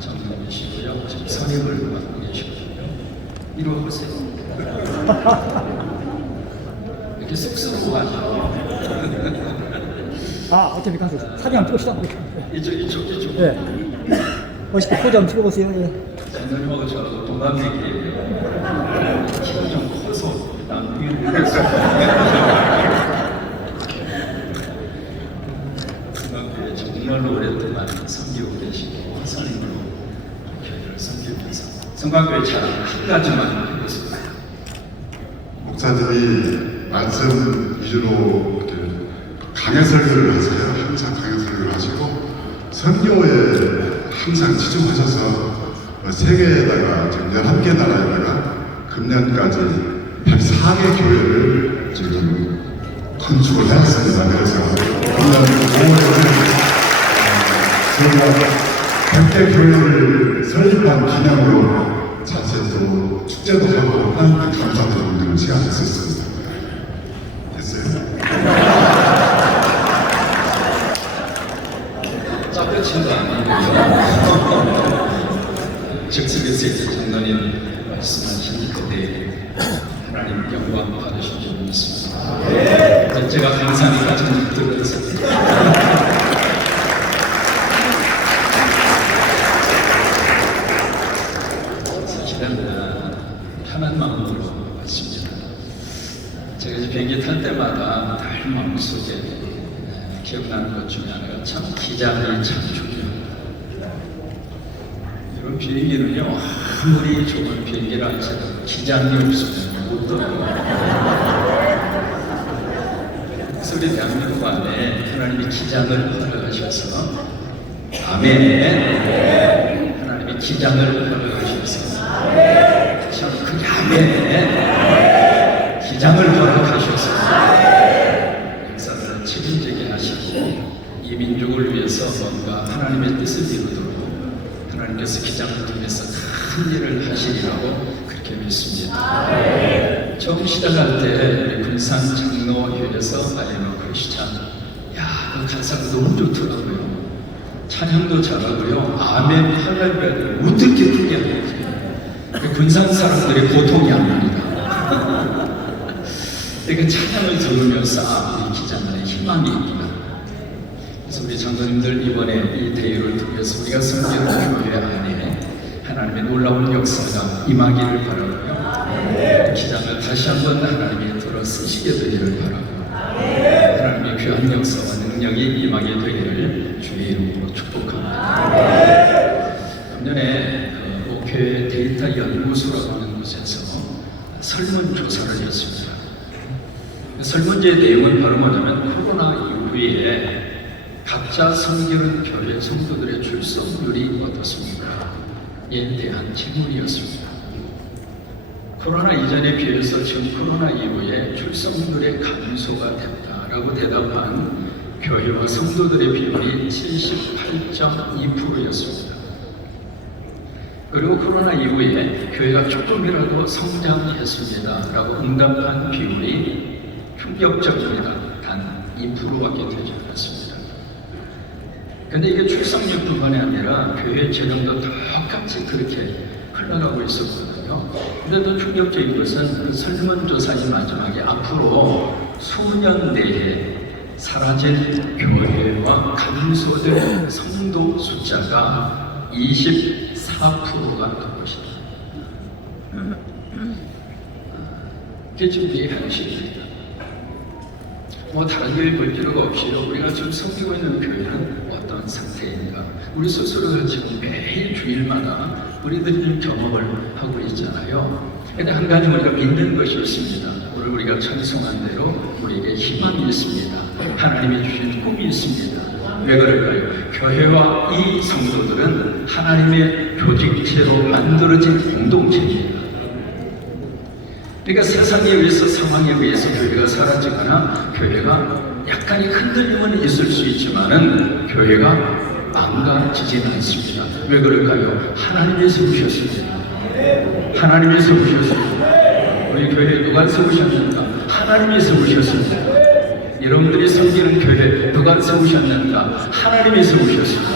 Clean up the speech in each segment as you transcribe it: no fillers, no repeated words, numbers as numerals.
정님이시고요. 지금 선임을 맡고 계시거든요. 이리 와보세요. 이렇게 쑥스러워하죠. 어차피 가서 사진 한번 찍읍시다. 이쪽. 네. 멋있게 포즈 한번 찍어보세요. 예. 장로님하고 저 동갑내기예요. 키가 좀 커서 남궁이 모르겠어요. 동갑내기 정말로 오랫동안 섬기고 계시고 선임으로 교회를 섬기면서 성곽교회 잘 한 가지만 해보겠습니다. 목사들이 말씀 위주로 강해 설교를 하세요. 항상 강해 설교를 하시고 선교에 항상 치중하셔서 세계에다가 지금 11개 나라에다가 금년까지 104개 교회를 지금 건축을 했습니다. 그래서 금년 5월에 저희가 100개 교회를 설립한 기념으로 자체 또 축제도 하고 하나님께 감사드리는 시간을 썼습니다. 됐어요? 짜끝인 거 아니고요. 즉석에서 이제 장로님 말씀하신 그때 하나님 영광 받으신 줄 믿습니다. 제가 감사하니까 좀 들었어요. 편한 마음으로 왔습니다. 제가 이제 비행기 탈 때마다 늘 마음속에 기억나는 것 중에 하나가 참 기장이 참 중요합니다. 이런 비행기는요, 아무리 좋은 비행기라 할지라도 기장이 없으면 못 떠요. 그래서 우리 대한민국 안에 하나님이 기장을 허락하셔서 아멘. 하나님이 기장을 허락하셔서 참 크게 아멘. 기장을 허락하셔서 역사를 책임지게 하시고 이 민족을 위해서 뭔가 하나님의 뜻을 이루도록 하나님께서 기장을 통해서 큰 일을 하시리라고 그렇게 믿습니다. 처음 시작할 때 우리 군산 장로회에서 마지막 시찬, 그 간사가 너무 좋더라고요. 찬양도 잘하고요. 아멘 할렐루야 어떻게 크게 하는지 군산 사람들이 보통이 아닙니다. 그 찬양을 들으면서 우리 기장만의 희망이 있구나. 그래서 우리 장로님들 이번에 이 대회를 통해서 우리가 섬기는 교회 안에 하나님의 놀라운 역사가 임하기를 바라고요. 기장을 다시 한번 하나님이 들어 쓰시게 되기를 바라고요. 하나님의 귀한 역사와 능력이 임하게 되기를 주의 이름으로 축복합니다. 작년에 교회 데이터 연구소라고 하는 곳에서 설문조사를 했습니다. 설문지의 내용은 바로 뭐냐면 코로나 이후에 각자 섬기는 교회 성도들의 출석률이 어떻습니까? 에 대한 질문이었습니다. 코로나 이전에 비해서 지금 코로나 이후에 출석률의 감소가 됐다라고 대답한 교회와 성도들의 비율이 78.2%였습니다. 그리고 코로나 이후에 교회가 조금이라도 성장했습니다라고 응답한 비율이 충격적입니다. 단 2%밖에 되지 않았습니다. 근데 이게 출석률뿐만이 아니라 교회 재정도 똑같이 그렇게 흘러가고 있었거든요. 근데 더 충격적인 것은 설문조사의 마지막에 앞으로 수년 내에 사라질 교회와 감소될 성도 숫자가 24%가 될 것이다. 이게 지금 우리의 현실입니다. 뭐 다른 일 볼 필요가 없이 우리가 지금 섬기고 있는 교회는 어떤 상태인가, 우리 스스로가 지금 매일 주일마다 우리들이 경험을 하고 있잖아요. 근데 한 가지 우리가 믿는 것이 있습니다. 오늘 우리가 찬송한 대로 우리에게 희망이 있습니다. 하나님이 주신 꿈이 있습니다. 왜 그럴까요? 교회와 이 성도들은 하나님의 조직체로 만들어진 공동체입니다. 그러니까 세상에 의해서, 상황에 의해서 교회가 사라지거나 교회가 약간의 흔들림은 있을 수 있지만은 교회가 망가지지는 않습니다. 왜 그럴까요? 하나님이 세우셨습니다. 하나님이 세우셨습니다. 우리 교회에 누가 세우셨는가? 하나님이 세우셨습니다. 여러분들이 섬기는 교회 누가 세우셨는가? 하나님이 세우셨습니다.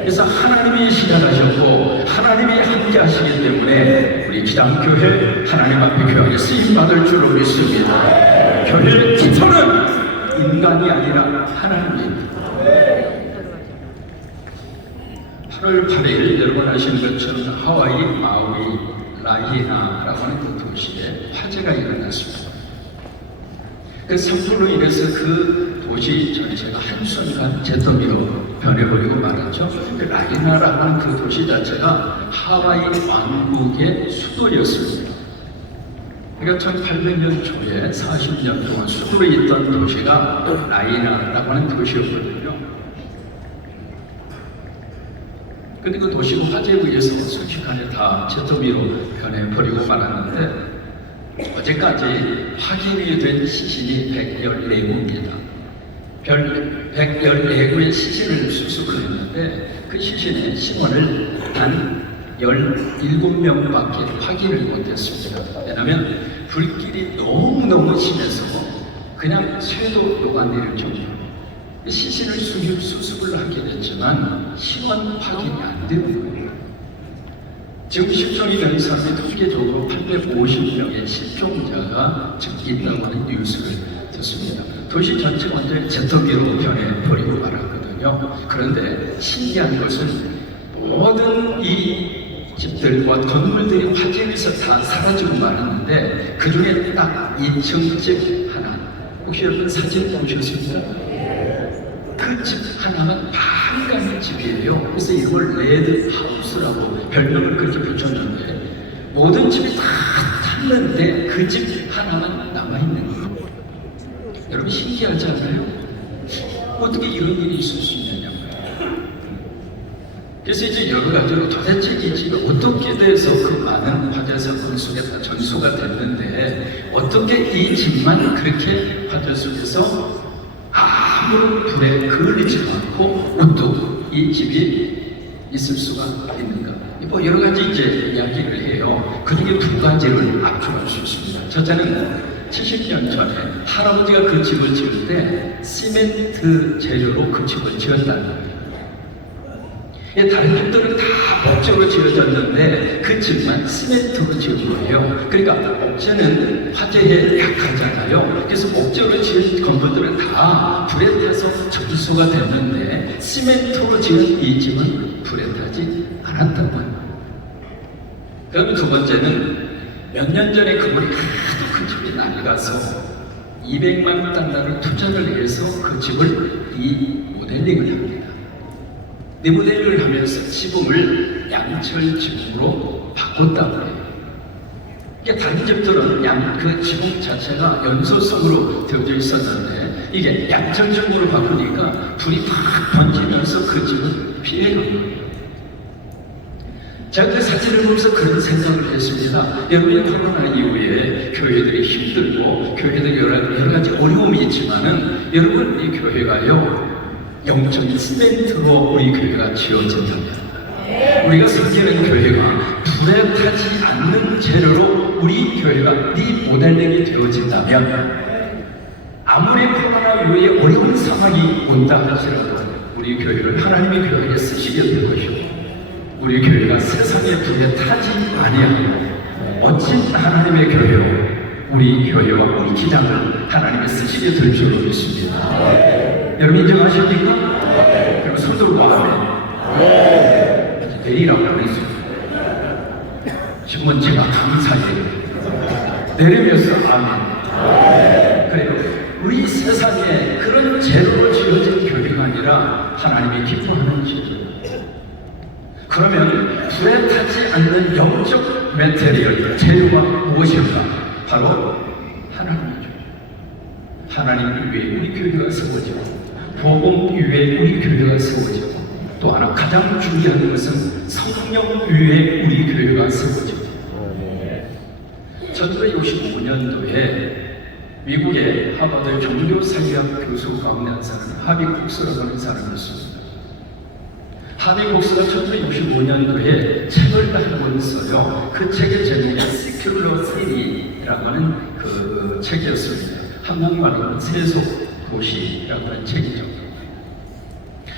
그래서 하나님이 시작하셨고 하나님이 함께 하시기 때문에 우리 기담교회 하나님 앞에 교회에 쓰임받을 줄로 믿습니다. 교회의 기초는 인간이 아니라 하나님입니다. 8월 8일 여러분 아시는 것처럼 하와이 마우이 라히나라고 하는 그 도시에 화재가 일어났습니다. 그 산불로 인해서 그 도시 전체가 한순간 잿더미로 변해버리고 말았죠. 라히나라고 하는 그 도시 자체가 하와이 왕국의 수도였습니다. 그러니까 1800년 초에 40년 동안 수도에 있던 도시가 라히나라고 하는 도시였거든요. 근데 그 도시가 화재에 의해서 순식간에 다 잿더미로 변해버리고 말았는데 어제까지 확인이 된 시신이 114구입니다. 114구의 시신을 수습을 했는데 그 시신의 신원을 단 17명밖에 확인을 못했습니다. 왜냐하면 불길이 너무너무 심해서 그냥 쇠도 녹아내릴 정도로 시신을 수습을 하게 됐지만 신원 확인이 안 되는 거예요. 지금 실종이 된 사람이 통계적으로 850명의 실종자가 지금 있다고 하는 뉴스를 듣습니다. 도시 전체가 완전히 잿더미로 변해버리고 말았거든요. 그런데 신기한 것은 모든 이 집들과 건물들이 화재에서 다 사라지고 말았는데 그 중에 딱 2층 집 하나, 혹시 여러분 사진 보셨습니까? 그 집 하나가 반가운 집이에요. 그래서 이걸 레드하우스라고 별명을 그렇게 붙였는데 모든 집이 다 탔는데 그 집 하나만 남아있는 거예요. 여러분 신기하지 않아요? 어떻게 이런 일이 있을 수 있느냐고요. 그래서 이제 여러 가지로 도대체 이 집이 어떻게 돼서 그 많은 화재 사건 속에 다 전수가 됐는데 어떻게 이 집만 그렇게 화재 속에서 아무런 불에 그을리지 않고 우뚝 이 집이 있을 수가 있는가? 뭐 여러 가지 이제 이야기를 해요. 그 중에 두 가지를 압축할 수 있습니다. 첫째는 70년 전에 할아버지가 그 집을 지을 때 시멘트 재료로 그 집을 지었다는 거예요. 다른 집들은 다 옥재로 지어졌는데 그 집만 시멘트로 지은 거예요. 그러니까 옥재는 화재에 약하잖아요. 그래서 옥재로 지은 건물들은 다 불에 타서 전수가 됐는데 시멘트로 지은 이 집은 불에 타지 않았단 말이에요. 그럼 두 번째는 몇 년 전에 건물이 하도 큰 집이 낡아서 200만 달러를 투자를 해서 그 집을 리모델링을 합니다. 리모델링을 하면서 지붕을 양철 지붕으로 바꿨다고 해요. 그러니까 다른 집들은 그 지붕 자체가 연소성으로 되어져 있었는데 이게 양철 지붕으로 바꾸니까 불이 팍 번지면서 그 집을 피해간 거예요. 제가 그 사진을 보면서 그런 생각을 했습니다. 여러분이 코로나 이후에 교회들이 힘들고 교회들 여러 가지 어려움이 있지만은 여러분 이 교회가요 영적인 시멘트로 우리 교회가 지어진답니다. 우리가 섬기는 교회가 불에 타지 않는 재료로 우리 교회가 리모델링이 되어진다면 아무리 코로나 이후에 어려운 상황이 온다 하더라도 우리 교회를 하나님의 교회에 쓰시게 될 것이고 우리 교회가 세상의 불에 타지 아니하고 멋진 하나님의 교회로 우리 교회와 우리 기장을 하나님이 쓰시게 될 줄로 믿습니다. 여러분 인정하십니까? 그리고 손 들고 아멘. 내리라고 그랬어요. 신문지가 감사해요. 내리면서 아멘. 그래요. 우리 세상에 그런 재료로 지어진 교회가 아니라 하나님이 기뻐하는 재료. 그러면 불에 타지 않는 영적 메테리얼, 재료가 무엇일까? 바로 하나님이죠. 하나님 위에 우리 교회가 세워지고 복음 위에 우리 교회가 세워지고 또 하나 가장 중요한 것은 성령 위에 우리 교회가 세워지고 1965년도에 미국의 하버드 종교사회학 교수 가운데 한 사람이 하비 콕스라고 하는 사람이었습니다. 하비 콕스가 1965년도에 책을 한 권 써요. 그 책의 제목이 Secular City라고 하는 그 책이었습니다. 한국말로는 세속 도시라고 하는 책이죠.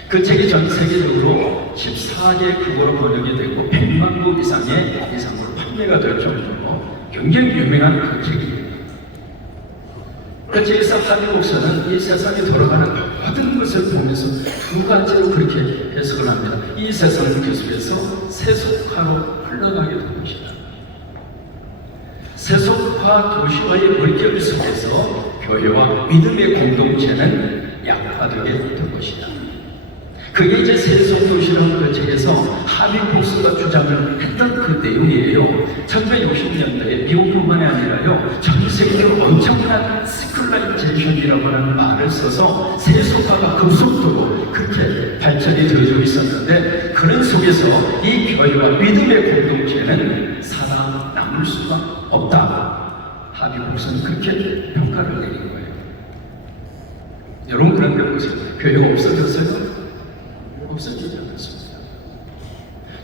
그 책이 전 세계적으로 14개 국어로 번역이 되고 100만 부 이상으로 판매가 될 정도로 굉장히 유명한 그 책입니다. 그 책에서 하비 목사는 이 세상에 돌아가는 모든 것을 보면서 두 가지로 그렇게 해석을 합니다. 이 세상은 계속해서 세속화로 흘러가게 될 것이다. 세속화 도시와의 물결 속에서 교회와 믿음의 공동체는 약화되게 될 것이다. 그게 이제 세속도시라는 그 책에서 하비 목사가 주장을 했던 그 내용이에요. 1960년대에 미국뿐만이 아니라요, 전 세계적으로 엄청난 시큘라이제이션이라고 하는 말을 써서 세속화가 급속도로 그렇게 발전이 되어지고 있었는데, 그런 속에서 이 교회와 믿음의 공동체는 살아남을 수가 없다. 하비 목사는 그렇게 평가를 내린 거예요. 여러분 그런 게 없어요. 교회가 없어졌어요? 없어지지 않았습니다.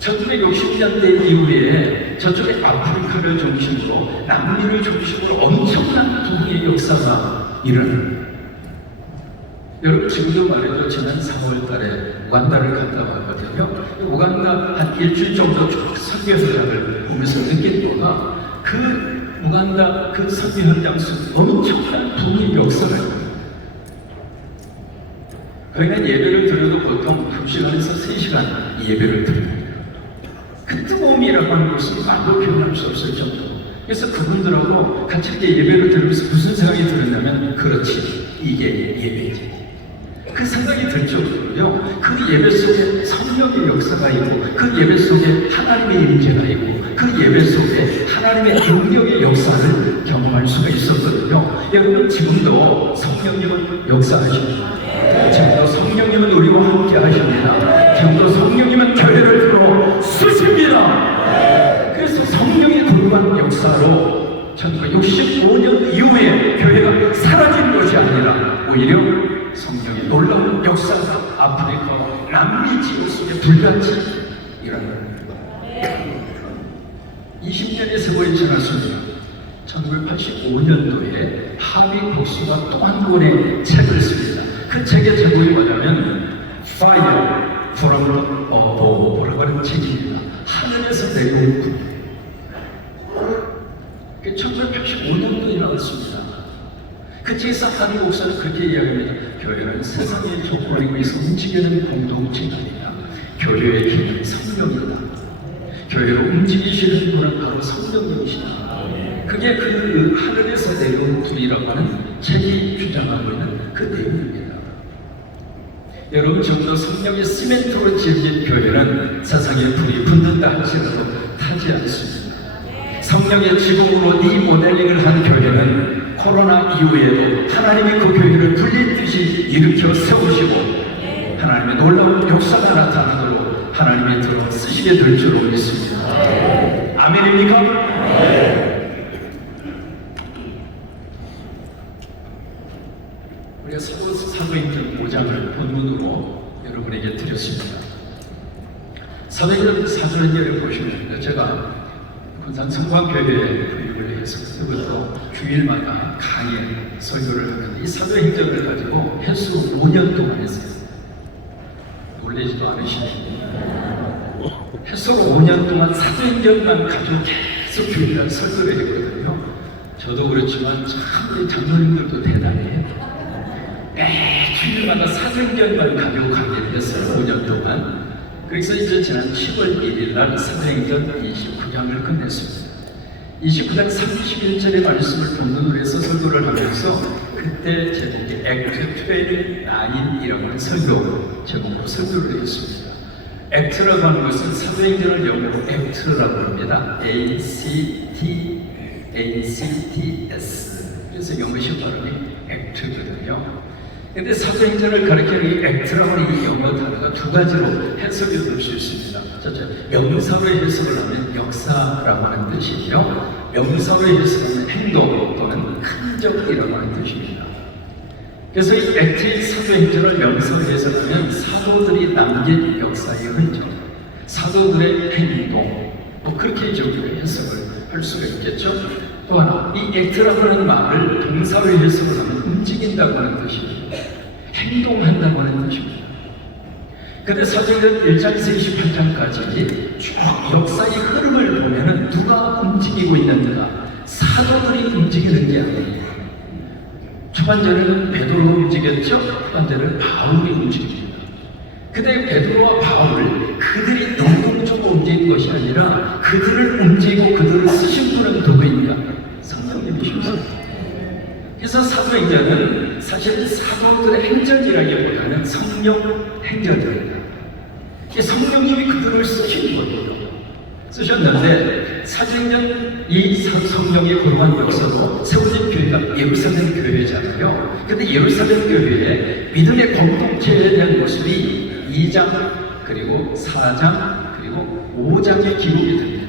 1960년대 이후에 저쪽에 아프리카를 중심으로 남미를 중심으로 엄청난 부흥의 역사가 일어납니다. 여러분 지금도 말해도 지난 4월 달에 우간다를 갔다 왔거든요. 우간다 한 일주일 정도 쭉 선교 현장을 보면서 느낀 거가 그 우간다 그 선교 현장 속에 엄청난 부흥의 역사가 있습니다. 거기는 예배를 드려도 보통 2시간에서 3시간 예배를 드립니다. 그 뜨거움이라고 하는 것은 말로 표현할 수 없을 정도. 그래서 그분들하고 같이 이렇게 예배를 들으면서 무슨 생각이 들었냐면, 그렇지, 이게 예배지. 그 생각이 들 정도로요, 그 예배 속에 성령의 역사가 있고, 그 예배 속에 하나님의 임재가 있고, 그 예배 속에 하나님의 능력의 역사를 경험할 수가 있었거든요. 여러분 지금도 성령님은 역사하십니다. 지금도 성령님은 우리와 함께 하십니다. 지금도 성령님은 교회를 들어 쓰십니다. 그래서 성령의 불구한 역사로 1965년 이후에 교회가 사라진 것이 아니라 오히려 성령의 놀라운 역사가 아프리카 남미 지역 속에 불같이 일어납니다. 20년의 세월이 지났습니다. 1985년도에 하비 콕스가 또 한 권의 책을 씁니다. 그 책의 제목이 뭐냐면 Fire from Above라고 하는 책입니다. 하늘에서 내려온 불. 1985년도에 나왔습니다. 그 책에서 하비 목사는 그렇게 이야기합니다. 교회는 세상의 조건에 의해서 움직이는 공동체가 아니라 교회의 힘은 성령이다. 교회로 움직이시는 분은 바로 성령님이시다. 그게 그 하늘에서 내려온 불이라고 하는 책이 주장하고 있는 그 내용입니다. 여러분 지금도 성령의 시멘트로 지어진 교회는 세상의 불이 붙는다 할지라도 타지 않습니다. 성령의 지붕으로 리모델링을 한 교회는 코로나 이후에도 하나님이 그 교회를 불리듯이 일으켜 세우시고 하나님의 놀라운 역사가 나타나도록 하나님이 들어 쓰시게 될 줄로 믿습니다. 아멘입니까? 우리가 사도행전 5장을 본문으로 여러분에게 드렸습니다. 사도행전 4절을 보시면 제가 군산 성광교회에 부임을 해서 그때부터 주일마다 강의 설교를 하는데 이 사도행전을 가지고 횟수 5년 동안 했어요. 놀라지도 않으시니 횟수로 5년 동안 사도행전만 가지고 계속 주일날 설교를 했거든요. 저도 그렇지만 참 우리 장로님들도 대단해요. 주일마다 사도행전만 가지고 강의를 했어요. 5년 동안. 그래서 이제 지난 10월 1일 날 사도행전 29장을 끝냈습니다. 29장 31절의 말씀을 본문으로 해서 설교를 하면서 그때 제목이 액트 29이라고 하는 설교 제목으로 설교를 했습니다. 액트라고 하는 것은 사도행전을 영어로 액트라고 합니다. ACTS. 그래서 영어식 발음이 액트거든요. 근데 사도행전을 가리키는 이 액트라고 하는 이 영어 단어가 두 가지로 해석이 될 수 있습니다. 첫째, 명사로 해석을 하면 역사라고 하는 뜻이고요. 명사로 해석하면 행동 또는 흔적이라고 하는 뜻입니다. 그래서 이 액트의 사도행전을 명사로 해석하면 사도들이 남긴 역사의 흔적, 사도들의 행동, 뭐 그렇게 적용해 해석을 할 수가 있겠죠. 또 하나, 이 액트라고 하는 말을 동사로 해석을 하면 움직인다고 하는 뜻입니다. 행동한다고 하는 뜻입니다. 근데 사도행전 1장에서 28장까지 쭉 역사의 흐름을 보면은 누가 움직이고 있는가? 사도들이 움직이는 게 아니에요. 초반전에는 베드로가 움직였죠? 후반전에는 바울이 움직입니다. 근데 베드로와 바울 그들이 능동적으로 움직인 것이 아니라 그들을 움직이고 그들을 쓰신 분은 누구인가? 성령님이십니다. 그래서 사도행전은 사실 사도들의 행전이라기보다는 성령 행전입니다. 성령님이 그들을 쓰신 거예요. 쓰셨는데 사도행전 이 성령의 거룩한 역사로 세워진 교회가 예루살렘 교회잖아요. 근데 예루살렘 교회의 믿음의 공동체에 대한 모습이 2장 그리고 4장 그리고 5장에 기록이 됩니다.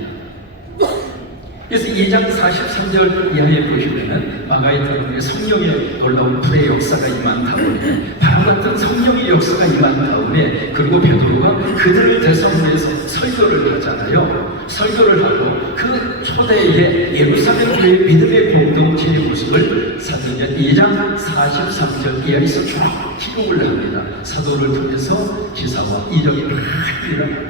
그래서 2장 43절 이하에 보시면은 마가의 다음에 성령의 놀라운 불의 역사가 임한 다음에 바로 같은 성령의 역사가 임한 다음에 그리고 베드로가 그들을 대상으로 설교를 하잖아요. 설교를 하고 그 초대의 예루살렘 교회 믿음의 공동체의 모습을 사도행전 2장 43절 이하에서 쭉 기록을 합니다. 사도를 통해서 기사와 이적이 막 일어나요.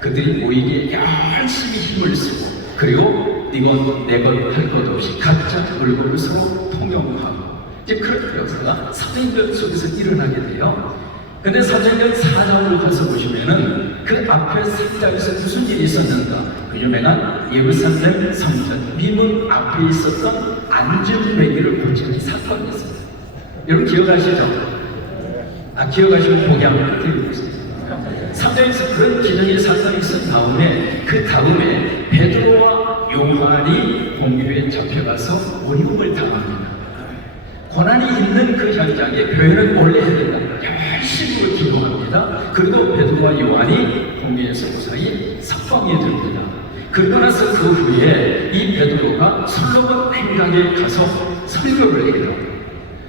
그들이 모이기에 열심히 힘을 쓰고 그리고 이건 내것 할 것 없이 각자 물건을 서로 통용하고 이제 그런 역사가 사도행전 속에서 일어나게 돼요. 근데 사도행전 4장으로 가서 보시면은 그 앞에 3장에서 무슨 일이 있었는가? 그 유명한 예루살렘 성전 미문 앞에 있었던 안전뱅이를 고치는 사건이 있었어요. 여러분 기억하시죠? 기억하시면 보기 한번 드리겠습니다. 사도행전에서 그런 기적의 사건이 있은 다음에 그 다음에 베드로와 요한이 공교회에 잡혀가서 원흉을 당합니다. 고난이 있는 그 현장에 교회는 원래 열심히 기도합니다. 그리고 베드로와 요한이 공교회에서 무사히 석방이 됩니다. 그러고 나서 그 후에 이 베드로가 솔로몬 행강에 가서 설교를 해요.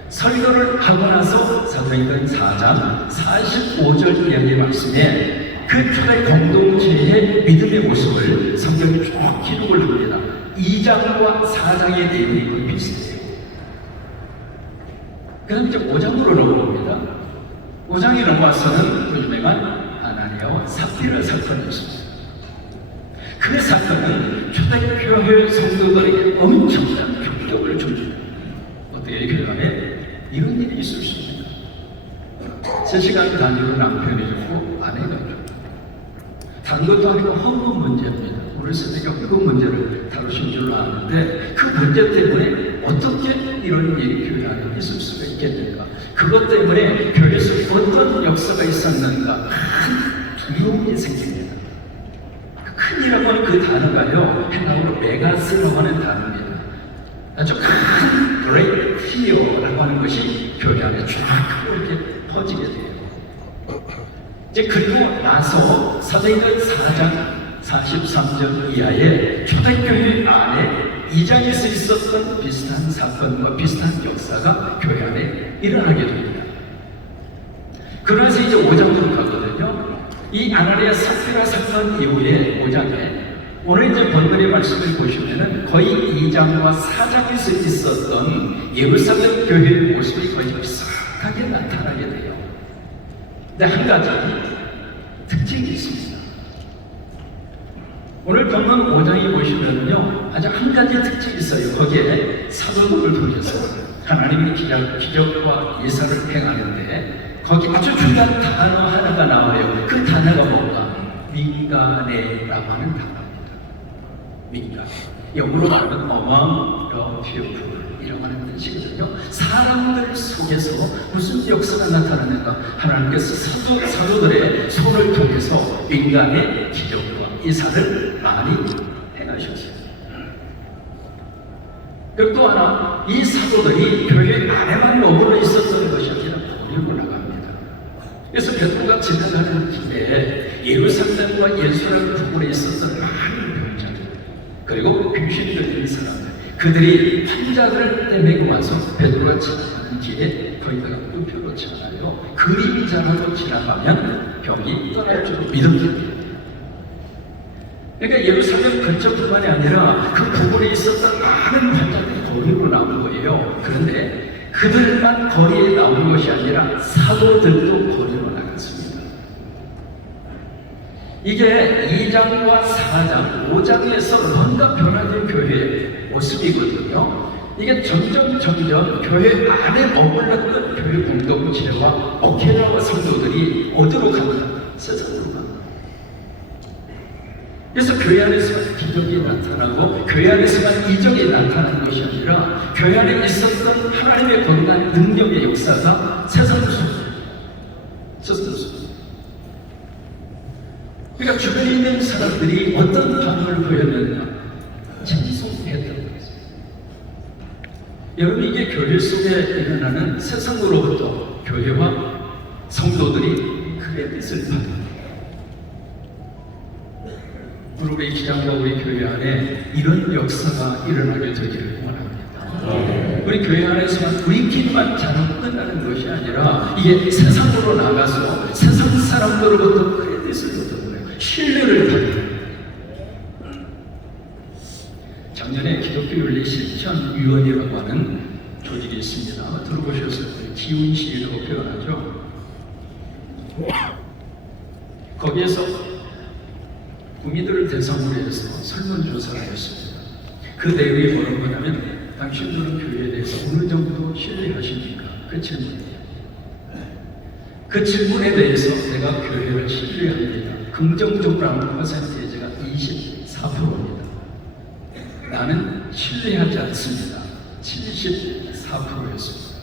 설교를 하고 나서 사도행전 4장 45절 이하의 말씀에 그 초대 공동체의 믿음의 모습을 성경이 쭉 기록을 합니다. 2장과 4장의 내용이 거의 비슷해요. 그 다음 이제 5장으로 넘어옵니다. 5장에 넘어와서는 그 유명한 아나니아와 삽비라 사건이 있습니다. 그 사건은 초대교회 성도들에게 엄청난 충격을 줍니다. 어떻게 교회 이런 일이 있을 수 있습니다. 3시간 단위로 남편이 죽고 아내가 죽고 다른 것도 아니고 헌금 문제입니다. 우리 선생님이 그 문제를 다루신 줄로 아는데 그 문제 때문에 어떻게 이런 일이 교회 안에 있을 수가 있겠는가? 그것 때문에 교회에서 어떤 역사가 있었는가? 큰 두려움이 생깁니다. 큰이라고 하는 그 단어가요, 헬라어로 메가스라고 하는 단어입니다. 아주 큰 great fear라고 하는 것이 교회 안에 쫙 이렇게 퍼지게 돼요. 이제 그리고 나서 사도행전 4장 43년 이하의 초대교회 안에 이장에서 있었던 비슷한 사건과 비슷한 역사가 교회 안에 일어나게 됩니다. 그러면서 이제 5장으로 가거든요. 이 아나니아 삽비라 사건 이후에 5장에 오늘 이제 본문의 말씀을 보시면은 거의 2장과 4장에서 있었던 예루살렘 교회의 모습이 거의 비슷하게 나타나게 돼요. 근데 한 가지 특징이 있습니다. 오늘 본문 5장에 보시면은요, 아주 한 가지 특징이 있어요. 거기에 사도들을 통해서 하나님의 기적과 예사를 행하는데 거기 아주 중요한 단어 하나가 나와요. 그 단어가 뭔가? 민간에라고 하는 단어입니다. 민간. 영어로 말하면 among the people 이라고 하는 뜻이거든요. 사람들 속에서 무슨 역사가 나타나는가? 하나님께서 사도들의 손을 통해서 민간의 기적과 예사를 많이 행하셨어요. 그리고 또 하나, 이 사도들이 교회 안에만 머물러 있었던 것이 아니라 거리로 나갑니다. 그래서 베드로가 지나가는 길에 예루살렘과 예수라는 부분에 있었던 많은 병자들, 그리고 귀신 들린 사람들, 그들이 환자들을 떼매고 와서 베드로가 지나가는 길에 거기다가 끄표놓지 않아요. 그림자라도 지나가면 병이 떠날 줄 믿음입니다. 그러니까 예루살렘 근처뿐만이 아니라 그 부분에 있었던 많은 환자들이 거리로 나온 거예요. 그런데 그들만 거리에 나온 것이 아니라 사도들도 거리로 나갔습니다. 이게 2장과 4장, 5장에서 뭔가 변화된 교회의 모습이거든요. 이게 점점 교회 안에 머물렀던 교회 공동체와 목회자와 성도들이 어디로 간다? 세상으로 간다. 그래서 교회 안에서만 기적이 나타나고 교회 안에서만 이적이 나타나는 것이 아니라 교회 안에 있었던 하나님의 권한 능력의 역사가 세상으로 쏟아졌어요. 그러니까 주변에 있는 사람들이 어떤 반응을 보였느냐? 찬송했던 거예요. 여러분, 이게 교회 속에 일어나는 세상으로부터 교회와 성도들이 크게 뜻을 받습니다. 우리 기장과 우리 교회 안에 이런 역사가 일어나게 되기를 원합니다. 우리 교회 안에서만 우리끼리만 자랑 끝나는 것이 아니라 이게 세상으로 나가서 세상 사람들로부터 크레딧을 얻는 거예요. 신뢰를 받는 거예요. 작년에 기독교윤리 실천위원회라고 하는 조직이 있습니다. 들어보셨을 거예요. 기운시라고 표현하죠. 거기에서 국민들을 대상으로 해서 설문조사를 했습니다. 그 내용이 뭐라고 하냐면 당신들은 교회에 대해서 어느 정도 신뢰하십니까? 그 질문이에요. 그 질문에 대해서 내가 교회를 신뢰합니다. 긍정적으로 하는 퍼센테이지가 24%입니다. 나는 신뢰하지 않습니다. 74%였습니다.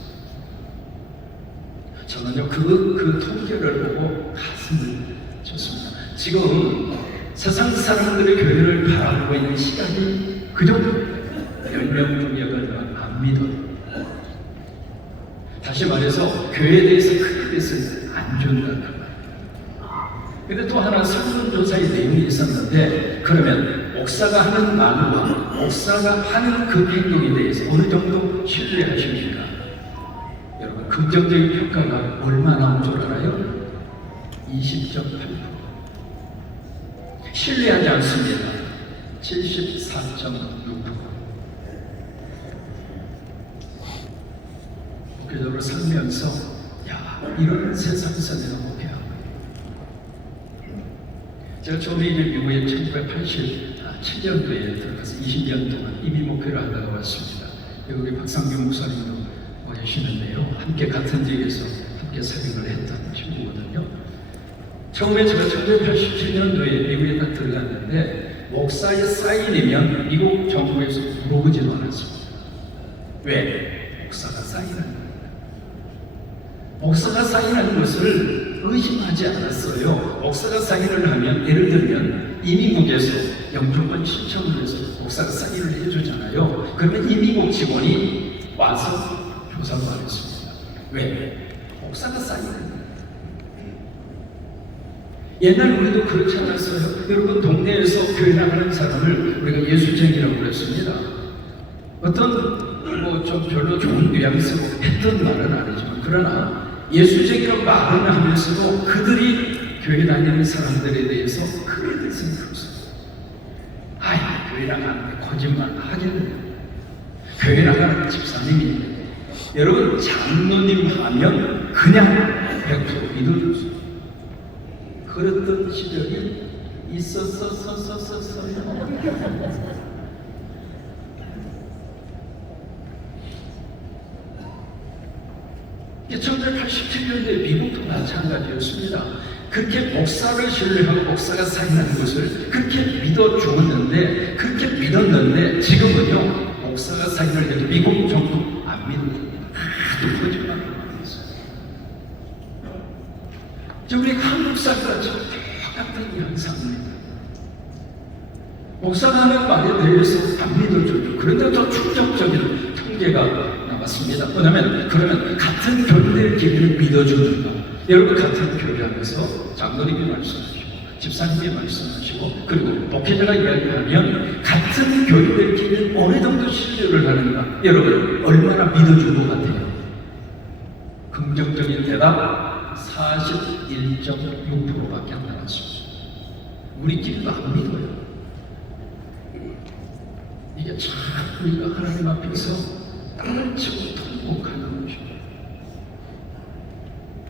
저는요 그 통계를 보고 가슴을 쳤습니다. 지금 세상 사람들의 교회를 바라보고 있는 시간이 그 정도 10명 중에 얼마 안 믿어요. 다시 말해서 교회에 대해서 크레딧을 안 준다는 말이에요. 근데 또 하나 설문조사의 내용이 있었는데, 그러면 목사가 하는 말과 목사가 하는 그 행동에 대해서 어느 정도 신뢰하십니까? 여러분, 긍정적인 평가가 얼마 나온 줄 알아요? 20.8%. 신뢰하지 않습니다. 74.6%. 목회자로 살면서 이런 세상에서 내가 목회하고 제가 처음에 이제 미국에 1987년도에 들어가서 20년 동안 이미 목회를 하다가 왔습니다. 여기 박상규 목사님도 계시는데요. 함께 같은 지역에서 함께 사역을 했던 친구거든요. 처음에 제가 1987년도에 미국에 딱 들어갔는데 목사의 사인이면 미국 정부에서 물어보지도 않았습니다. 왜? 목사가 사인하는 거예요. 목사가 사인하는 것을 의심하지 않았어요. 목사가 사인을 하면, 예를 들면 이민국에서 영주권 신청을 해서 목사가 사인을 해주잖아요. 그러면 이민국 직원이 와서 조사를 안 했습니다. 왜? 목사가 사인을 옛날 우리도 그렇지 않았어요? 여러분, 동네에서 교회 나가는 사람을 우리가 예수쟁이라고 그랬습니다. 어떤 좀 별로 좋은 뉘앙스로 했던 말은 아니지만, 그러나 예수쟁이라고 말은 하면서도 그들이 교회 다니는 사람들에 대해서 그렇게 생각했어요. 아이, 교회 나가는데 거짓말 하겠네. 교회 나가는 집사님이, 여러분, 장로님 하면 그냥 100% 믿어줬어요. 그랬던 시절이 있었었었었었어요. 1987년대 미국도 마찬가지였습니다. 그렇게 목사를 신뢰하고 목사가 사인하는 것을 그렇게 믿어 주었는데, 그렇게 믿었는데, 지금은요, 목사가 사인을 해도 미국 정부 안 믿습니다. 하도 거짓말을 하고 있어요. 우리 한국 사람과 똑같은 현상입니다. 목사가 하는 말에 대해서 안 믿어줘요. 그런데 더 충격적인 통계가 나왔습니다. 그러면 같은 교회들끼리 믿어주는가? 여러분, 같은 교회 안에서 장로님이 말씀하시고 집사님이 말씀하시고 그리고 목회자가 이야기하면 같은 교회들끼리 어느 정도 신뢰를 하는가? 여러분, 얼마나 믿어준 것 같아요? 긍정적인 대답 41.6%밖에 안 나왔습니다. 우리끼리도 안 믿어요. 이게 참 우리가 하나님 앞에서 땅을 치고 통곡하는 것입니다.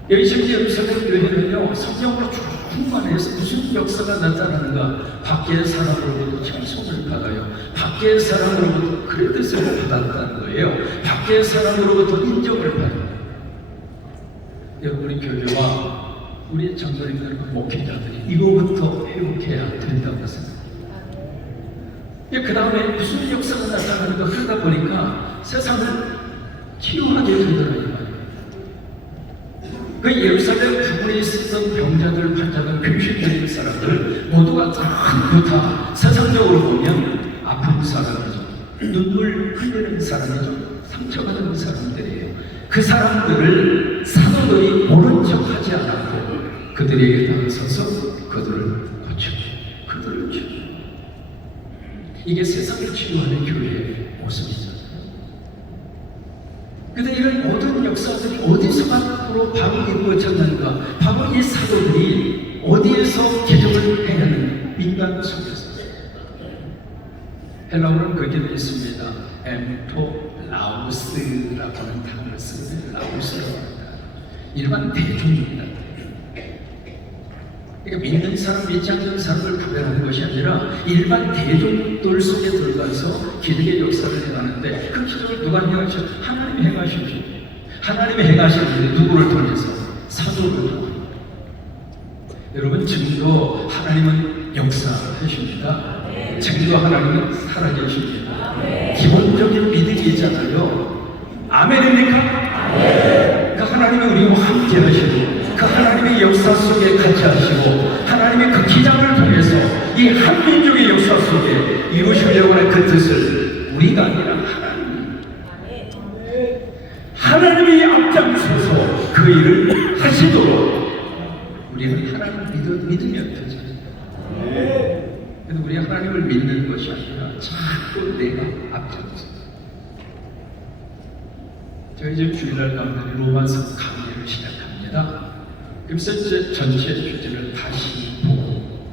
여기 지금 예루살렘 교회는요, 성령으로 충만해서 무슨 역사가 나타나는가? 밖의 사람으로부터 칭송을 받아요. 밖의 사람으로부터 크레딧을 받았다는 거예요. 밖의 사람으로부터 인정을 받아요. 여러분, 우리 교회와 우리 장로님들과 목회자들이 이거부터 회복해야 된다고 생각합니다. 그 다음에 무슨 역사가 나타나는가? 그러다 보니까 세상을 치유하게 되더라고요. 그 예루살렘 부근에 있었던 병자들, 환자들, 귀신 들린 사람들 모두가 전부 다 세상적으로 보면 아픈 사람이죠. 눈물 흘리는 사람이죠. 상처받은 사람들이에요. 그 사람들을 사도들이 모른 척 하지 않았고 그들에게 나서서 그들을 고치고 그들을 치유하고, 이게 세상을 치유하는 교회의 모습이죠. 근데 이런 모든 역사들이 어디서 밖으로 바로 이루어졌는가? 바로 이 사도들이 어디에서 기적을 행하는 인간 속에서. 헬라어는 그게 있습니다. 엠토라우스라고 하는 단어를 쓰는데, 라우스라고 합니다. 일반 대중입니다. 그러니까 믿는 사람, 믿지 않는 사람을 구별하는 것이 아니라 일반 대중들 속에 들어가서 기적의 역사를 행하는데, 그 기적을 누가 행하시죠? 하나님이 행하시죠. 하나님이 행하시는데 누구를 통해서? 사도를 통해서. 여러분, 지금도 하나님은 역사하십니다. 지금도 하나님은 살아계십니다. 기본적인 믿음이 있잖아요. 아멘입니까? 그 하나님이 우리와 함께 하시고 그 하나님의 역사 속에 같이 하시고 하나님의 그 기적을 통해서 이 한민족의 역사 속에 이루시려고 하는 그 뜻을 우리가 아니라 하나님이 앞장서서 그 일을 하시도록 우리는 하나님을 믿으면 되죠. 그래서 우리 하나님을 믿는 것이 아니라 자꾸 내가 앞장서. 저희 이제 주일날 가면 로마서 강의를 시작합니다. 그래서 이제 전체 주제를 다시 보고,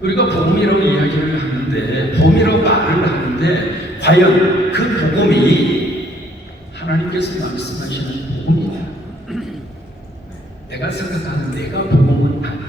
우리가 복음이라고 이야기를 하는데, 복음이라고 말을 하는데, 과연 그 복음이 하나님께서 말씀하시는 복음이냐? 내가 생각하는 내가 복음은 아닌가?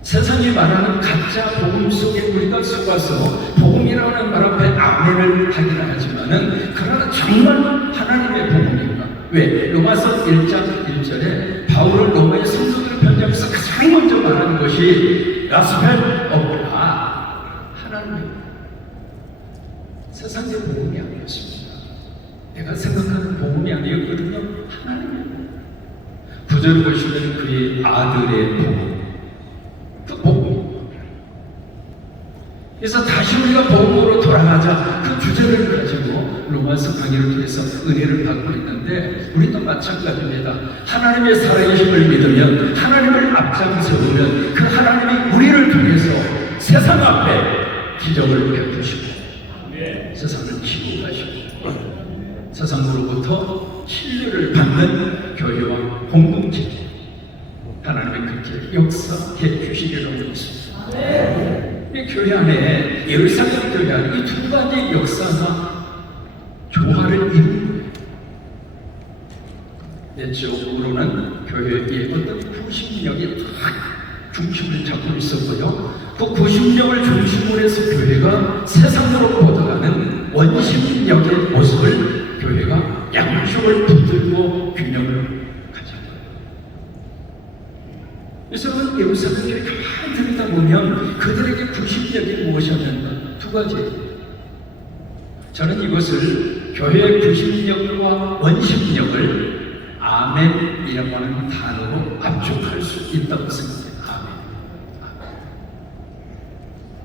세상이 말하는 가짜 복음 속에 우리가 속아서 복음이라고 하는 말 앞에 아멘을 하긴 하지만은, 그러나 정말 하나님의 복음인가? 왜? 로마서 1장 1절에 바울은 로마의 성도들을 편지하면서 가장 먼저 말하는 것이 가스펠 오브 갓, 하나님의 세상의 복음이 아니었습니다. 내가 생각하는 복음이 아니었거든요. 하나님의 구절을 보시면 그의 아들의 복음, 그 복음. 그래서 다시 우리가 복음으로 돌아가자, 그 주제를 가지고 로마서 강의를 통해서 은혜를 받고 있는데 우리도 마찬가지입니다. 하나님의 살아계심을 믿으면, 하나님을 앞장서면 그 하나님이 우리를 통해서 세상 앞에 기적을 베푸시고 세상을 치고 가시고 세상으로부터 신뢰를 받는 교회와 공동체, 하나님이 그렇게 역사해 주시기를 믿습니다. 이 교회 안에, 예루살렘 교회 안에 이 두 가지 역사가 조화를 이루는 거예요. 내적으로는 교회의 어떤 구심력이 딱 중심을 잡고 있었고요. 그 구심력을 중심으로 해서 교회가 세상으로 뻗어가는 원심력의 모습을 교회가 양쪽을 붙들고 균형을 가진 거예요. 그래서 예루살렘을 가만히 들여다보면 그들에게 구심력이 무엇이었는가? 두 가지. 저는 이것을 교회의 구심력과 원심력을 아멘이라고 하는 단어로 압축할 수 있다고 생각해요.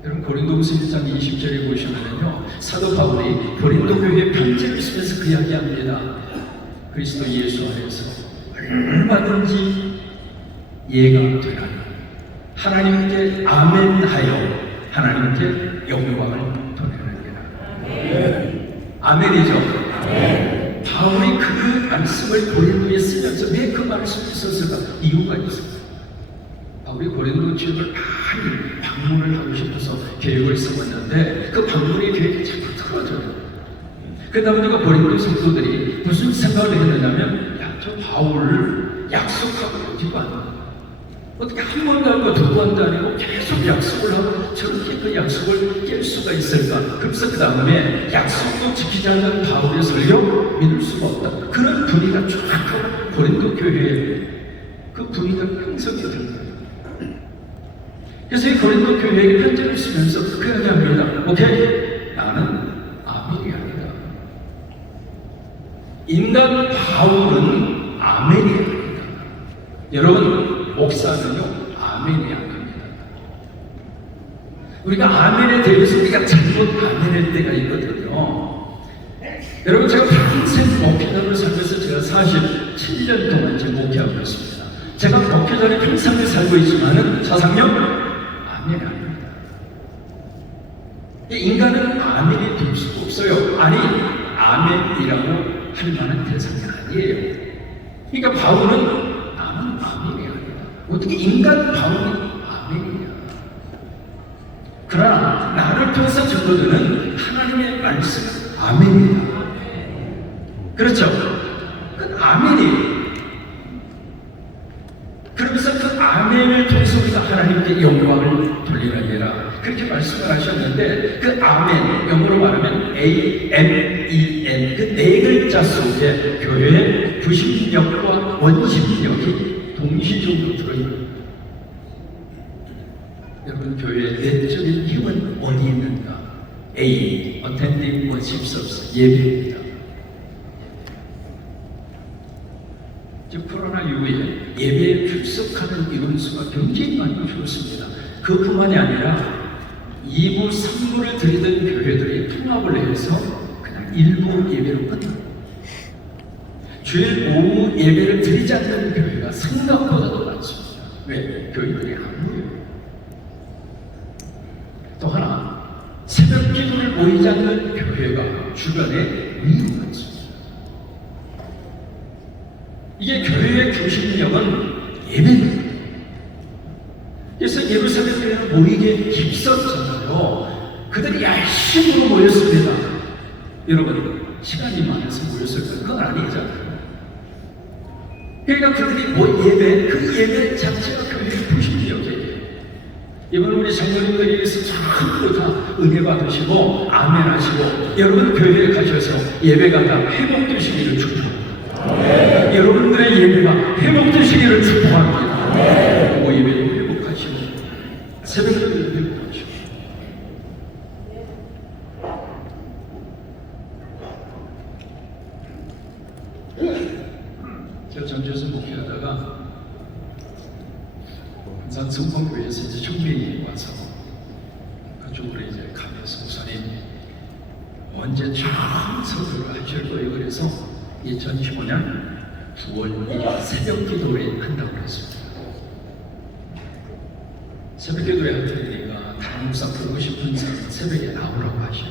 여러분, 고린도후서 1장 20절에 보시면요, 사도 바울이 고린도 교회에 편지를 쓰면서 그 이야기합니다. 그리스도 예수 안에서 얼마든지 이해가 되나니 하나님께 아멘하여 하나님께 영광을 돌리느니라. 아멘이죠. 바울이 그 말씀을 고린도에 쓰면서 왜 그 말씀을 썼을까? 이유가 있습니다. 바울이 고린도 지역을 많이 방문을 하고 싶어서 계획을 세웠는데 그 방문의 계획이 자꾸 틀어져요. 그러다 보니까 고린도 성도들이 무슨 생각을 했느냐면, 야, 저 바울 약속하고 오지도 않아. 어떻게 한 번도 아니고 두 번도 아니고 계속 약속을 하고 저렇게 그 약속을 깰 수가 있을까? 그래서 그 다음에 약속도 지키지 않는 바울의 설교 믿을 수가 없다. 그런 분위기가 쫙 고린도 교회에 그 분위기가 형성이 된 거예요. 그래서 이 고린도 교회에게 편지를 쓰면서 그 얘기합니다. 오케이, 나는 아멘이 아니다. 인간 바울은 아멘이 아니다. 여러분, 목사는요, 아멘이 아닙니다. 우리가 아멘에 대해서 우리가 잘못 아멘할 때가 있거든요. 여러분, 제가 평생 목회자로 살면서 제가 47년 동안 지금 목회하고 있습니다. 제가 목회자로 평생을 살고 있지만은 자상력 아멘이 아닙니다. 인간은 아멘이 될 수가 없어요. 아니, 아멘이라고 할 만한 대상이 아니에요. 그러니까 바울은 나는 아멘이 아니다. 어떻게 인간 바울이 아멘이냐? 그러나 나를 통해서 증거되는 하나님의 말씀은 아멘이다. 그렇죠? 그 아멘이. 그러면서 그 아멘을 통해서 우리가 하나님께 영광을 돌리느니라, 그렇게 말씀을 하셨는데, 그 아멘, 영어로 말하면 A-M-E-N, 그 네 글자 속에 교회의 구심력과 원심력이 동시적으로 들어있는. 여러분, 교회의 내적인 힘은 어디 있는가? A, Attending Worship Service, 예배입니다. 즉, 코로나 이후에 예배에 출석하는 인원수가 굉장히 많이 줄었습니다. 그뿐만이 아니라 2부, 3부를 드리던 교회들이 통합을 해서 그냥 1부 예배로 끝납니다. 주일 오후 예배를 드리지 않는 교회가 생각보다도 많습니다. 왜? 교인들이 안 모여요. 또 하나, 새벽 기도를 모이지 않는 교회가 주변에 많습니다. 이게 교회의 중심력은 예배입니다. 그래서 예루살렘 교회는 모이기에 힘썼잖아요. 그들이 열심으로 모였습니다. 여러분, 시간이 많아서 모였을까요? 그건 아니잖아요. 그러니까 그들이 예배, 그 예배 자체가 교회의 중심력이에요. 이번 우리 장로님들에 의해서 전부 다 은혜 받으시고 아멘 하시고, 여러분 교회에 가셔서 예배가 회복되시기를 축복합니다. 여러분들의 예배가 회복되시기를 축복합니다. 오후 예배도 회복하시고 새벽에도 회복하시고. 제가 전주에서 목회하다가 부산 성범교회에서 이제 청년이 와서 그쪽으로 이제 가면서 목사님, 언제 처음 설교를 하실 거예요. 그래서 2015년 9월 1일 새벽 기도회 한다고 그랬습니다. 새벽 기도회 할 테니까 다른 목사 부르고 싶은 사람은 새벽에 나오라고 하시오.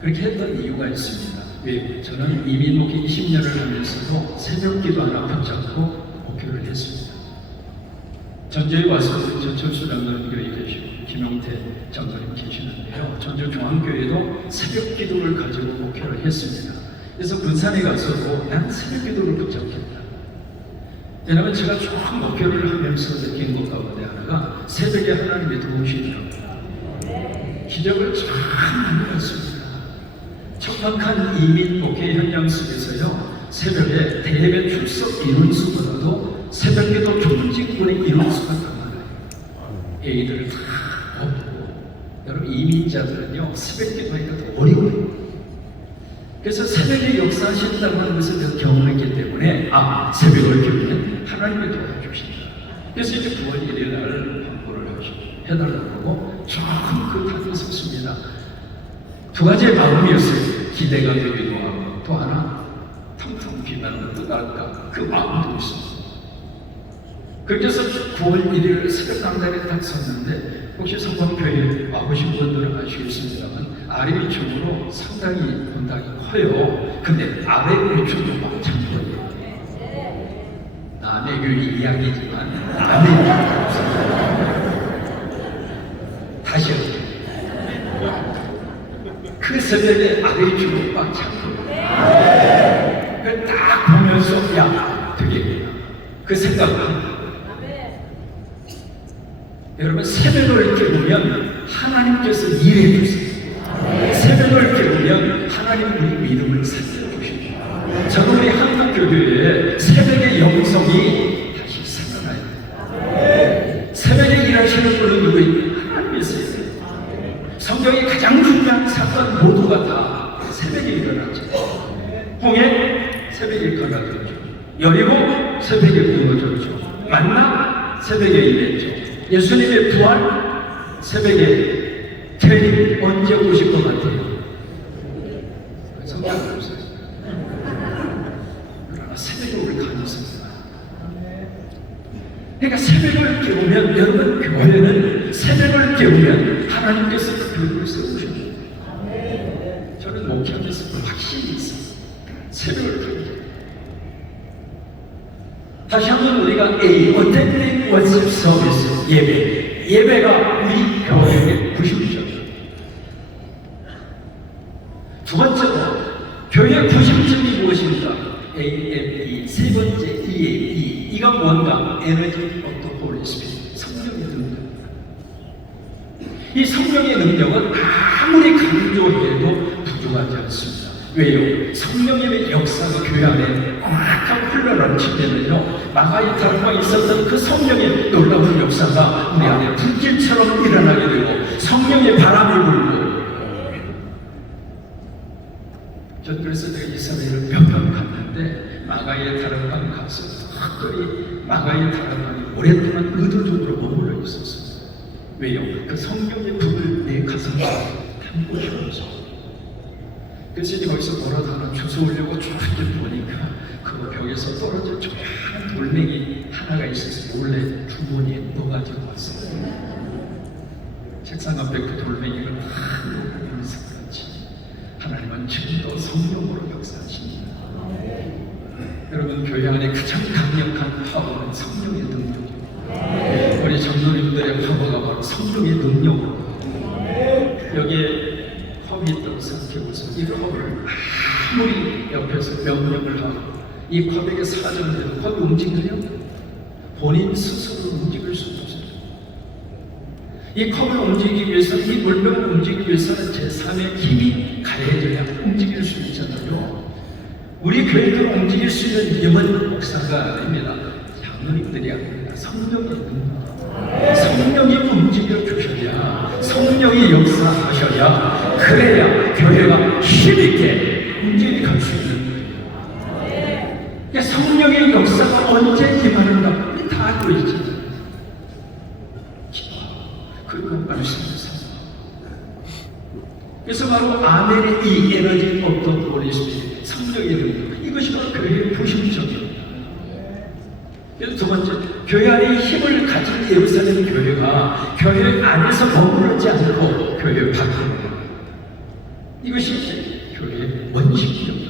그렇게 했던 이유가 있습니다. 왜? 저는 이민 목회 20년을 하면서도 새벽 기도 하나 붙잡고 목회를 했습니다. 전주에 와서 전철수 장로님 교회 계시고 김용태 장로님 계시는데요. 전주 중앙교회도 새벽 기도를 가지고 목회를 했습니다. 그래서 군산에 가서도 난 새벽 기도를 붙잡겠다. 왜냐하면 제가 쭉 목회를 하면서 느낀 것 가운데 하나가 새벽에 하나님이 도우시더라고요. 기적을 참 많이 봤습니다. 척박한 이민 목회 현장 속에서요, 새벽에 대예배 출석 인원수보다도 새벽에도 종직군의 인원수가 더 많아요. 애들을 다 업고, 여러분 이민자들은요 새벽 기도하기가 더 어려워요. 그래서 새벽에 역사하신다고 하는 것을 제가 경험했기 때문에 새벽을 기우면 하나님이 도와주신다. 그래서 이제 9월 1일 날 광고를 해달라고 조금 그 단에 섰습니다. 두 가지의 마음이었어요. 기대가 되기도 하고 또 하나 텅텅 비나는 것도 날까 그 마음도 있었어요. 그렇게 해서 9월 1일 새벽 강단에 딱 섰는데 혹시 성광교회 와보신 분들은 아시겠습니다만 아래 위층으로 상당히 분당이 커요. 근데 아래 위층도 막 창고예요. 남의 교회 이야기지만 남의 교회 없어요. 다시 할게요. 그 새벽에 아래 위층도 막 창고예요. 그걸 딱 보면서 야 되겠구나 그 생각을 여러분 새벽을 깨우면 하나님께서 일해 주세요. 새벽을 깨우면 하나님 우리 믿음을 살려주십니다. 저는 우리 한국교회에 새벽의 영성이 다시 살아나요. 새벽에 일하시는 분은 누구예요? 하나님이세요. 성경의 가장 중요한 사건 모두가 다 새벽에 일어나죠. 홍해 새벽에 일어나죠. 여리고 새벽에 무너졌죠. 만나 새벽에 일했죠. 예수님의 부활 새벽에 태림 언제 오실 것 같아요? 성경이 없어요. 그러나 새벽에 우리 가능성입니다. 그러니까 새벽을 깨우면 여러분 교회는 새벽을 깨우면 하나님께서 그 교회를 세우십니다. 저는 목회하면서 그 확신이 있어요. 새벽을 깨우면 다시 한번 우리가 attending worship service 예배가 우리 교회의 90점. 두 번째로 교회의 90점이 무엇입니까? AME 세 번째 EAE 이건 뭔가 에너지 오브 홀리 스피릿 성령의 능력. 이 성령의 능력은 아무리 강조해도 부족하지 않습니다. 왜요? 성령의 역사가 교회 안에 꽉 흘러넘치면요 마가이타르가 있었던 그 성령의 놀라운 역사가 우리 안에 불길처럼 일어나게 되고 성령의 바람이 불고 전 그래서 내가 이스라엘을 몇 번 갔는데 마가이타르방 가서 특별히 마가이타르방이 오랫동안 의도적으로 머물러 있었어요. 왜요? 그 성령의 불을 내 가슴에 담고 싶어서 그래서 이제 거기서 뭐라도 하나 주워오려고 쭉 보니까 그 벽에서 떨어진 조그마한 돌멩이 하나가 있어서 몰래 주머니에 넣어가지고 왔어요. 책상 앞에 그 돌멩이를 막 연습같이 하나님은 지금도 성령으로 역사하십니다. 여러분 교회 안에 가장 강력한 파워는 성령의 능력입니다. 우리 장로님들의 파워가 바로 성령의 능력으로 여기에 컵이 있다고 생각해보세요. 이 컵을 아무리 옆에서 명령을 하고 이 컵에게 사정되는 컵이 움직여요? 본인 스스로 움직일 수 없어요. 이 컵을 움직이기 위해서 이 물병을 움직이기 위해서는 제3의 힘이 가해져야 움직일 수 있잖아요. 우리 교회를 움직일 수 있는 힘은 목사가 아닙니다. 장로님들이 아닙니다. 성령의 능력. 성령이 움직여 주셔야 성령이 역사하셔야 그래야 교회가 힘있게 움직여 수 있는 거예요. 성령의 역사가 언제 임하는가 우리 다 알고 있죠. 그리고 말씀을 아멘의 이 에너지 없던 우리 성령의 능력, 이것이 바로 교회의 부심적입니다. 그래서 두 번째, 교회 안에 힘을 가진 예루살렘 교회가 교회 안에서 머무르지 않고 교회 밖으로, 이것이 교회의 원칙입니다.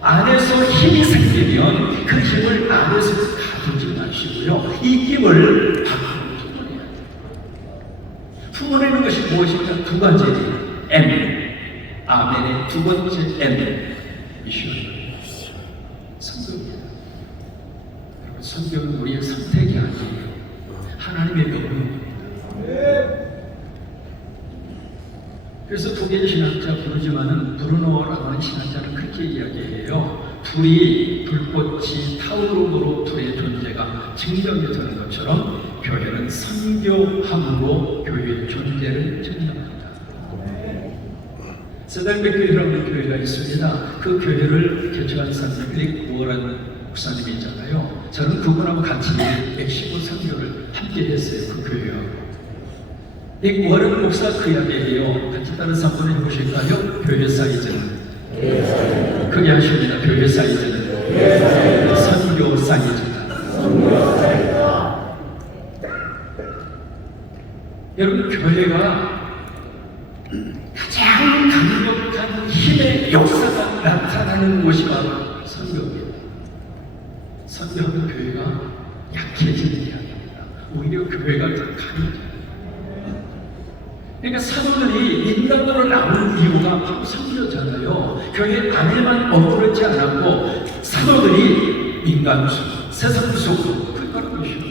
안에서 힘이 생기면 그 힘을 안에서 가두지 마시고요, 이 힘을 밖으로 품어내야 돼요. 품어내는 것이 무엇인가? 두 가지 M, 아멘의 두 번째 M, 미션, 성경입니다. 성경은 우리의 선택이 아니에요. 하나님의 명령입니다. 그래서 독일 신학자 부르지만은 브루노라고 하는 신학자는 그렇게 이야기해요. 불꽃이 타오르므로 불의 존재가 증명이 되는 것처럼 교회는 선교함으로 교회의 존재를 증명합니다. 세달백교회라는 교회가 있습니다. 그 교회를 개척한 사람이 릭 워런 목사님이잖아요. 저는 그분하고 같이 멕시코 선교를 함께 했어요. 그 교회하고. 릭 워런 목사 그 이야기예요. 같이 다른 한번 해보실까요? 교회 사이즈는 크게 하십니다. 교회 사이즈는 선교 사이즈다. 여러분, 교회가 가장 강력한 힘의 역사가 나타나는 것이 바로 선교입니다. 선교하면 교회가 약해지는 이야기입니다. 오히려 교회가 더 강해져요. 그러니까 사도들이 인간으로 나온 이유가 바로 선교잖아요. 교회 안에만 머무르지 않았고 사도들이 민간 속, 세상 속으로 그런 것이죠.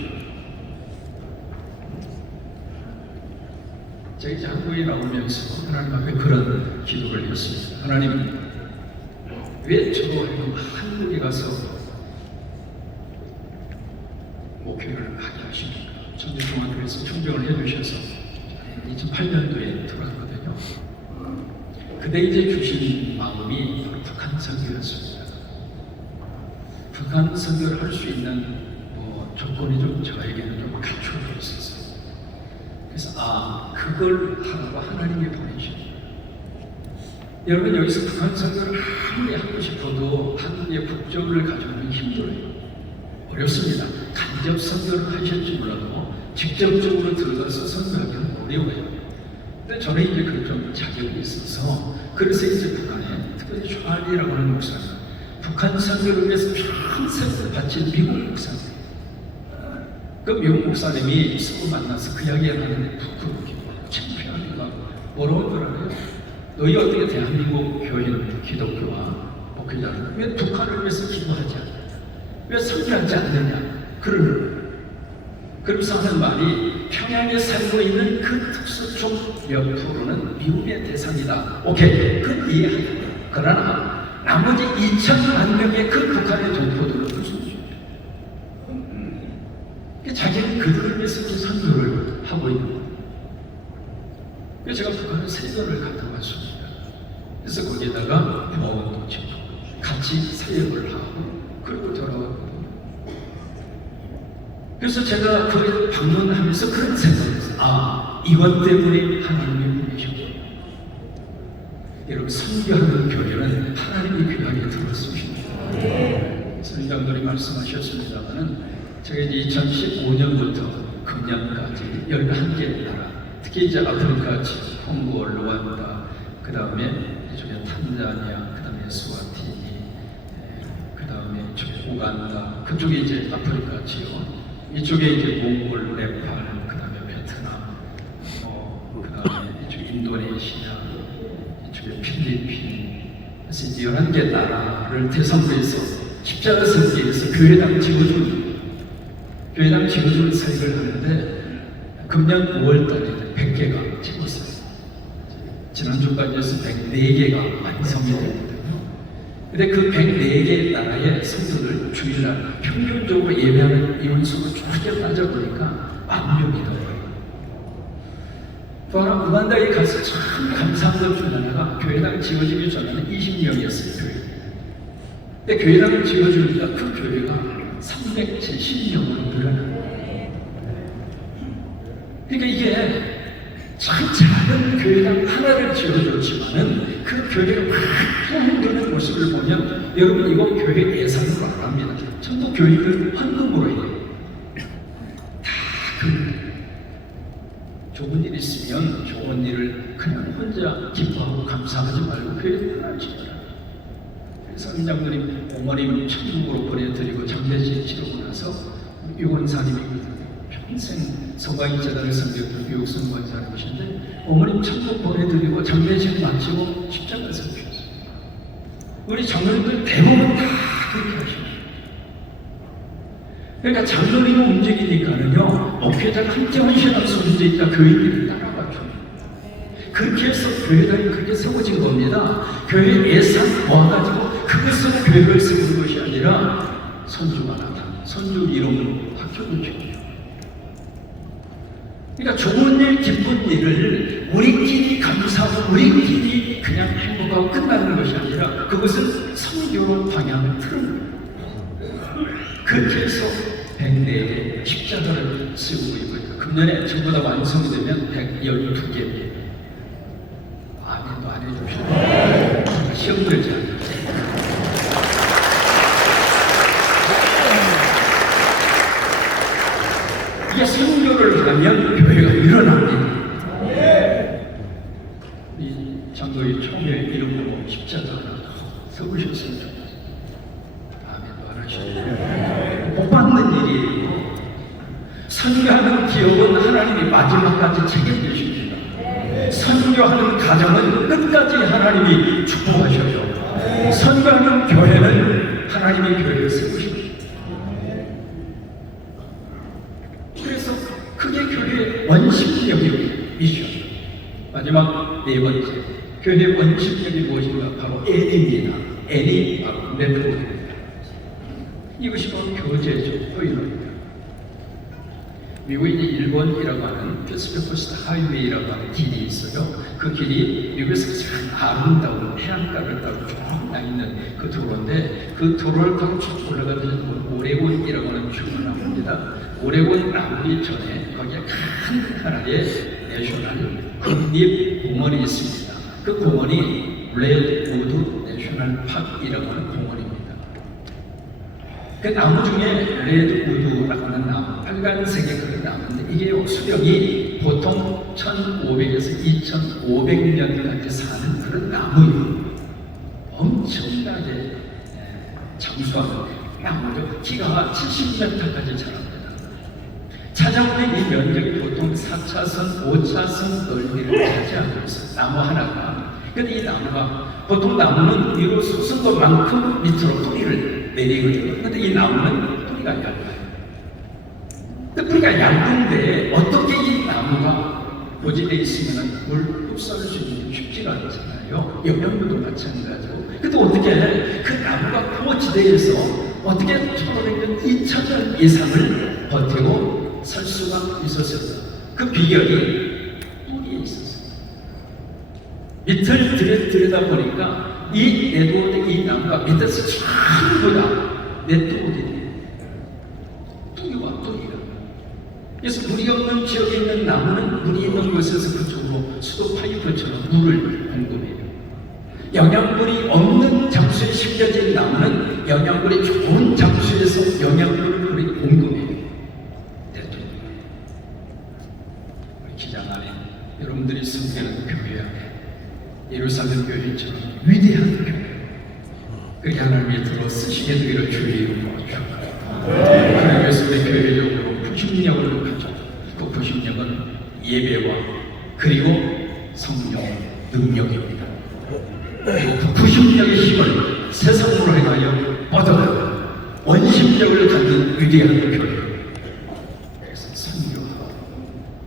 제가 이제 한국에 나오면서 하나님 앞에 그런 기도를 했습니다. 하나님, 왜 저도 한국에 가서 목회를 하게 하십니까? 전주중앙교회에서 총병을 해주셔서 2008년도에 들어왔거든요. 그때 이제 주신 마음이 북한 선교였습니다. 북한 선교를 할 수 있는 조건이 좀 저에게는 좀 갖춰져 있었어요. 그래서 그걸 하라고 하나님이 보내주셨어요. 여러분, 여기서 북한 선교를 아무리 하고 싶어도 한국의 국적을 가져오는 힘들어요. 어렵습니다. 간접 선교를 하실지 몰라도 직접적으로 들어가서 선교하기는 어려워요. 근데 저는 이제 그런 좀 자격이 있어서, 그래서 이제 북한에, 특별히 슈알리라고 하는 목사님, 북한 선교를 위해서 평생을 바친 미국 목사님, 그 미국 목사님이 서로 만나서 그 이야기를 하는데 부끄럽기도 하고 창피하기도 하고 뭐라고 하더라고요. 너희 어떻게 대한민국 교인 기독교와 목회자는 왜 북한을 위해서 기도하지 않냐, 왜 선교하지 않느냐, 그러면서 하는 말이, 평양에 살고 있는 그 특수족 몇 프로는 미국의 대상이다. 오케이, 그건 이해합니다. 그러나 나머지 2천만 명의 그 북한의 동포들은 무슨 소리예요? 자기는 그들을 위해서 선교를 하고 있는 거예요. 그래서 제가 북한에 3번을 갔다 왔습니다. 그래서 거기에다가 병원도 짓고 같이 사역을 하고 그리고 돌아왔거든요. 그래서 제가 거기 방문하면서 그런 생각을 했어요. 이것 때문에 하나님이 보내셨구나. 여러분, 선교하는 교회는 하나님이 귀하게 들어왔습니다. 선생님들이 말씀하셨습니다만은 제가 이제 2015년부터 금년까지 11개 나라, 특히 이제 아프리카 지역, 콩고, 루안다, 그 다음에 이쪽에 탄자니아, 그 다음에 스와티니, 그 다음에 이쪽에 우간다, 그쪽에 이제 아프리카 지역, 이쪽에 이제 몽골, 네팔, 그 다음에 베트남, 그 다음에 이쪽에 인도네시아, 이쪽에 필리핀, 그래서 이제 11개 나라를 대상으로 해서 십자가 설계에서 교회당 지구주는 사역을 하는데 금년 5월달에 100개가 찍었어요. 지난주까지 해서 104개가 완성이 됐거든요. 근데 그 104개 나라의 성도들 주일날 평균적으로 예배하는 인원수를 쭉 따져보니까 10,000명이더라고요. 또 하나, 우간다에 가서 참 감사한 것 중 하나가 교회당 지어지기 전에는 20명이었어요. 교회. 근데 교회당을 지어주니까 그 교회가 370명으로 늘어난 거예요. 그러니까 이게 참 작은 교회당 하나를 지어줬지만은 그 교회가 막 흔드는 모습을 보면 여러분 이거 교회 예산으로 안 합니다. 전부 교회들 헌금으로 해요. 좋은 일 있으면 좋은 일을 그냥 혼자 기뻐하고 감사하지 말고 교회에 나눠주라. 성장모님 어머님 천국으로 보내드리고 장례식 치르고 나서 유원사님이 평생 성광이 재단을 섬겼던 교육 성광사님이신데 어머님 천국 보내드리고 장례식 마치고 십자가 섬겼어요. 우리 장로님들 대부분 다 그렇게 하십니다. 그러니까 장로님이 움직이니까는요, 목회자가 함께 헌신하면서 문제 있다 교인들이 따라가죠. 그렇게 해서 교회당이 그렇게 세워진 겁니다. 교회 예산 모아가지고 그것으로 교회를 세우는 것이 아니라 선주가 나타, 선주 이름으로 학교를 주죠. 그러니까 좋은 일, 기쁜 일을 우리끼리 감사하고 우리끼리 그냥 행복하고 끝나는 것이 아니라 그것은 선교로 방향을 틀는 그렇게 해서 104개 십자가를 세우고 있고요. 금년에 전부 다 완성이 되면 112개. 아멘도 안 해주시고 시험 들지 않아요. 이게 선교를 하면 교회가 일어납니다. 이 장로의 총회 이름으로 십자가 세우셨으면 좋겠어요. 아멘도 안 하시고 복 받는 일이에요. 선교하는 기업은 하나님이 마지막까지 책임지십니다. 선교하는 가정은 끝까지 하나님이 축복하셔요. 선교하는 교회는 하나님의 교회를 세우십니다. 그래서 그게 교회의 원심력의 미션. 마지막 네 번째, 교회의 원심력이 무엇인가? 바로 N입니다. N이 바로 네트워크입니다. 이것이 바로 교제죠. 포인트입니다. 미국에 이제 1번이라고 하는 패스피크 코스트 하이웨이라고 하는 길이 있어요. 그 길이 미국에서 참 아름다운 해안가를 따고 쭉 나 있는 그 도로인데 그 도로를 타고 쭉 올라가면 오레곤이라고 하는 주가 나옵니다. 오레곤 나오기 전에 거기에 큰 하나의 내셔널 국립공원이 있습니다. 그 공원이 레드우드 내셔널 파크이라고 하는 공원입니다. 그 나무 중에 레드우드라고 하는 나무, 빨간색의 그 나무인데 이게 수령이 보통 1500에서 2500년까지 사는 그런 나무예요. 엄청나게 장수하는 나무죠. 키가 70m까지 자랍니다. 찾아보면 이 면적이 보통 4차선, 5차선 넓이를 차지하고 있어요. 나무 하나가. 근데 이 나무가 보통 나무는 위로 솟은 것만큼 밑으로 뿌리를 내리거든요. 근데 이 나무는 뿌리가 얇아요. 근데 뿌리가 얇은데 어떻게 이 나무가 고지되어 있으면 물 흡수할 수 있는 게 쉽지가 않잖아요. 영양분도 마찬가지고. 근데 어떻게 그 나무가 고지대에서 어떻게 1500년, 2000년 이상을 버티고 살 수가 있었어요. 그 비결이 뿌리에 있었어요. 밑을 들여다보니까 이 네트워크, 이 나무가 밑에서 전부 다 네트워크가 돼요. 뿌리와 뿌리가. 그래서 물이 없는 지역에 있는 나무는 물이 있는 곳에서 그쪽으로 수도 파이프처럼 물을 공급해요. 영양분이 없는 장소에 심겨진 나무는 영양분이 좋은 장소에서 영양분을 공급해요. 네트워크. 우리 기장 안에 여러분들이 섬기는 교회 안에 예루살렘 교회처럼 위대한 교회, 그 하나님이 들어 쓰시게 되기를 주의 이름으로 축원합니다. 그러기 위해서 우리 교회적으로 부심력을 가져. 그 부심력은 예배와 그리고 성령 능력입니다. 그리고 그 부심력의 힘을 세상으로 행하여 뻗어가는 원심력을 갖는 위대한 교회. 그래서 선교하고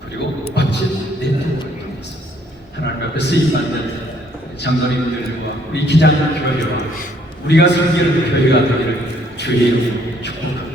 그리고 멋진 네트워크를 통해서 하나님 앞에 쓰임받는 장로님들과 우리 기장교회와 우리가 섬기는 교회가 되기를 주의 이름으로 축복합니다.